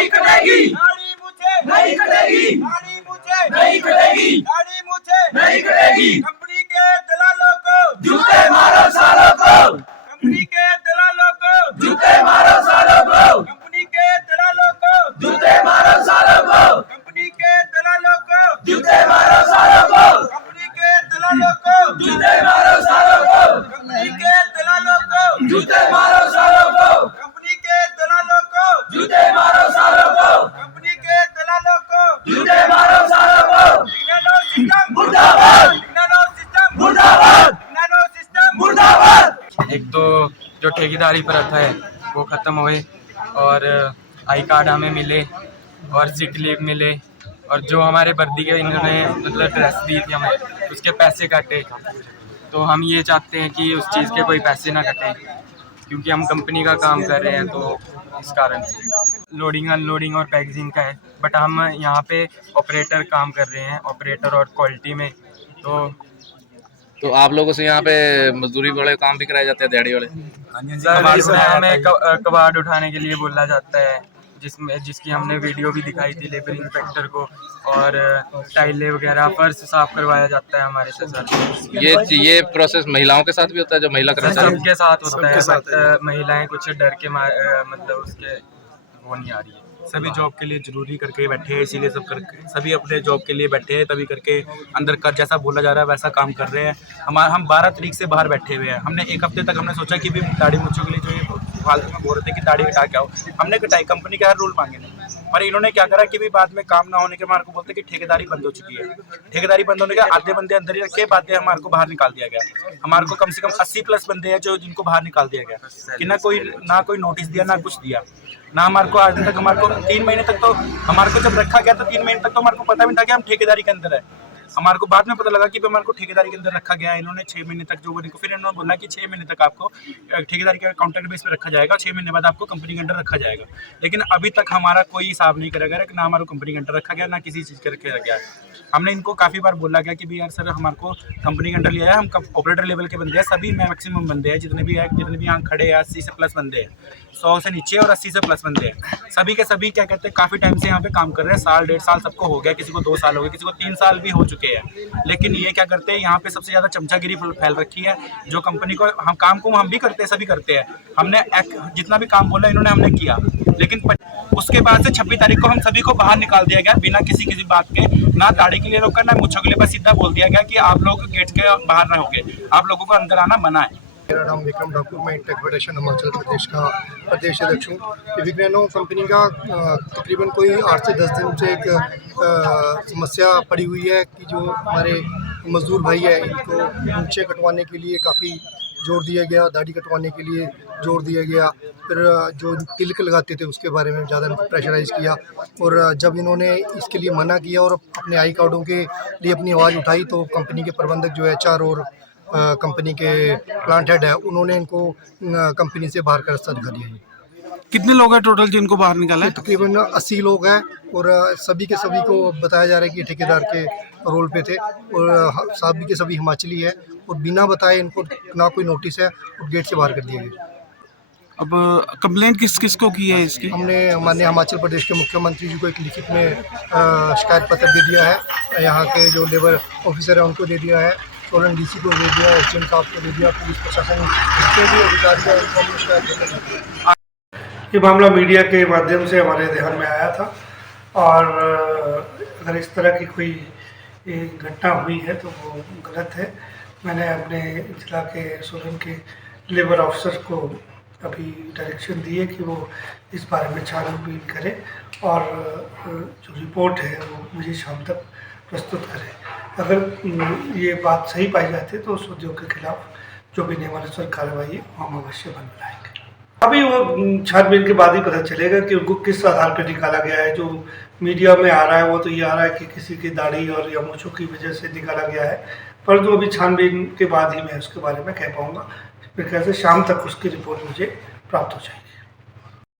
नहीं कटेगी, दाढ़ी मुझे नहीं कटेगी, दाढ़ी मुझे नहीं कटेगी, दाढ़ी मुझे नहीं कटेगी। कंपनी के दलालों को जूते मारो सालों को, कंपनी के दलालों को जूते मारो सालों को, कंपनी के दलालों को जूते मारो सालों को, कंपनी के दलालों को जूते मारो सालों को, कंपनी के दलालों को जूते मारो सालों को, कंपनी के दलालों को जूते मारो सालों को, कंपनी के दलालों को जूते मारो सालों को, कंपनी के दलालों को जूते मारो सालों को। नैनो सिस्टम मुर्दाबाद, नैनो सिस्टम मुर्दाबाद, नैनो सिस्टम मुर्दाबाद। एक तो जो ठेकेदारी प्रथा है वो ख़त्म हुए और आई कार्ड हमें मिले और सिक लीव मिले और जो हमारे वर्दी के इन्होंने मतलब ड्रेस दी थी हमें उसके पैसे काटे। तो हम ये चाहते हैं कि उस चीज़ के कोई पैसे ना कटें क्योंकि हम कंपनी का काम कर रहे हैं, तो इस कारण से लोडिंग अनलोडिंग और पैकेजिंग का है। बट हम यहाँ पे ऑपरेटर काम कर रहे हैं, ऑपरेटर और क्वालिटी में। तो आप लोगों से यहाँ पे मजदूरी वाले काम भी कराए जाते हैं, दिहाड़ी वाले? सर इसमें हमें कबाड़ उठाने के लिए बोला जाता है, जिसकी हमने वीडियो भी दिखाई थी लेबर इंस्पेक्टर को, और टाइलें वगैरह फर्श साफ करवाया जाता है हमारे से। सर ये प्रोसेस महिलाओं के साथ भी होता है, जो महिला कर्मचारी? सबके साथ होता है, बट महिलाएं कुछ डर के मतलब उसके वो नहीं आ रही है। सभी जॉब के लिए जरूरी करके बैठे हैं, इसीलिए सब करके सभी अपने जॉब के लिए बैठे हैं, तभी करके अंदर कर जैसा बोला जा रहा है वैसा काम कर रहे हैं। हम 12 तारीख से बाहर बैठे हुए हैं। हमने एक हफ्ते तक हमने सोचा कि भी दाढ़ी मूंछों के लिए जो ये फालतू में बोल रहे थे कि दाढ़ी कटा के आओ, हमने कटाई, कंपनी के हर रूल मांगे नहीं। पर इन्होंने क्या करा कि भी बाद में काम ना होने के हमारे को बोलते कि ठेकेदारी बंद हो चुकी है। ठेकेदारी बंद होने के आधे बंदे अंदर ही रखे, बातें हमारे को बाहर निकाल दिया गया। हमारे को कम से कम 80+ बंदे हैं जो जिनको बाहर निकाल दिया गया कि ना कोई नोटिस दिया, ना कुछ दिया, ना हमारे को आज तक। हमारे को 3 महीने तक तो हमारे को जब रखा गया तो 3 महीने तक तो हमारे को पता भी नहीं था कि हम ठेकेदारी के अंदर है। हमारे को बाद में पता लगा कि हमारे को ठेकेदारी के अंदर रखा गया है। इन्होंने 6 महीने तक जो इनको फिर इन्होंने बोला कि 6 महीने तक आपको ठेकेदारी के कॉन्ट्रैक्ट बेस पे रखा जाएगा, 6 महीने बाद आपको कंपनी के अंदर रखा जाएगा। लेकिन अभी तक हमारा कोई हिसाब नहीं करा गया, ना हमारे कंपनी के अंदर रखा गया, ना किसी चीज़ के रखा गया है। हमने इनको काफ़ी बार बोला गया कि भी यार सर हमारे को कंपनी के अंडर लिया है, हम ऑपरेटर लेवल के बंदे हैं, सभी मैक्सिमम बंदे हैं जितने भी यहाँ खड़े हैं, 80 से प्लस बंदे हैं, 100 से नीचे और 80 से प्लस बंदे हैं। सभी के सभी क्या कहते हैं काफ़ी टाइम से यहाँ पे काम कर रहे हैं, साल 1.5 साल सबको हो गया, किसी को 2 साल हो गए, किसी को 3 साल भी हो चुके हैं। लेकिन ये क्या करते हैं, यहाँ पे सबसे ज़्यादा चमचागिरी फैल रखी है। जो कंपनी को हम काम को हम भी करते हैं, सभी करते हैं, हमने जितना भी काम बोला इन्होंने हमने किया, लेकिन उसके बाद से 26 तारीख को हम सभी को बाहर निकाल दिया गया बिना किसी बात के। ना दाढ़ी के लिए रोका, ना मूंछों के लिए, बस सीधा बोल दिया गया कि आप लोग गेट के बाहर रहोगे, आप लोगों को अंदर आना मना है। मेरा नाम विक्रम ठाकुर, मैं टेक फेडरेशन हिमाचल प्रदेश का प्रदेश अध्यक्ष हूँ। विक्रैनो कंपनी का तकरीबन कोई 8 से 10 दिन से एक समस्या पड़ी हुई है कि जो हमारे मजदूर भाई है इनको मूंछें कटवाने के लिए काफ़ी जोर दिया गया, दाढ़ी कटवाने के लिए जोर दिया गया, फिर जो तिलक लगाते थे उसके बारे में ज़्यादा इनको प्रेशराइज़ किया। और जब इन्होंने इसके लिए मना किया और अपने आई कार्डों के लिए अपनी आवाज़ उठाई तो कंपनी के प्रबंधक जो HR और कंपनी के प्लांट हेड है उन्होंने इनको कंपनी से बाहर का रास्ता दिखा दिया है। कितने लोग हैं टोटल जिनको बाहर निकाला है? तकरीबन 80 लोग हैं और सभी के सभी को बताया जा रहा है कि ठेकेदार के रोल पे थे और सभी के सभी हिमाचली है और बिना बताए इनको ना कोई नोटिस है और गेट से बाहर कर दिए गए। अब कंप्लेंट किस को की है इसकी? हमने माननीय हिमाचल प्रदेश के मुख्यमंत्री जी को एक लिखित में शिकायत पत्र दे दिया है, यहाँ के जो लेबर ऑफिसर है उनको दे दिया है, सोलन DC को दे दिया, SDM साहब को दे दिया, पुलिस प्रशासन जितने भी अधिकारी हैं उनको हमने शिकायत पत्र दे दिया। ये मामला मीडिया के माध्यम से हमारे ध्यान में आया था और अगर इस तरह की कोई घटना हुई है तो वो गलत है। मैंने अपने जिला के सोलन के लेबर ऑफिसर को अभी डायरेक्शन दी है कि वो इस बारे में छानबीन करें और जो रिपोर्ट है वो मुझे शाम तक प्रस्तुत करें। अगर ये बात सही पाई जाती है तो उस उद्योग के खिलाफ जो भी नियमानुसार कार्रवाई है वो हम अवश्य बनाएंगे। अभी वो छानबीन के बाद ही पता चलेगा कि उनको किस आधार पर निकाला गया है। जो मीडिया में आ रहा है वो तो ये आ रहा है कि किसी की दाढ़ी और या मूंछों की वजह से निकाला गया है, पर जो अभी छानबीन के बाद ही मैं उसके बारे में कह पाऊँगा। मेरे ख्याल से शाम तक उसकी रिपोर्ट मुझे प्राप्त हो जाएगी।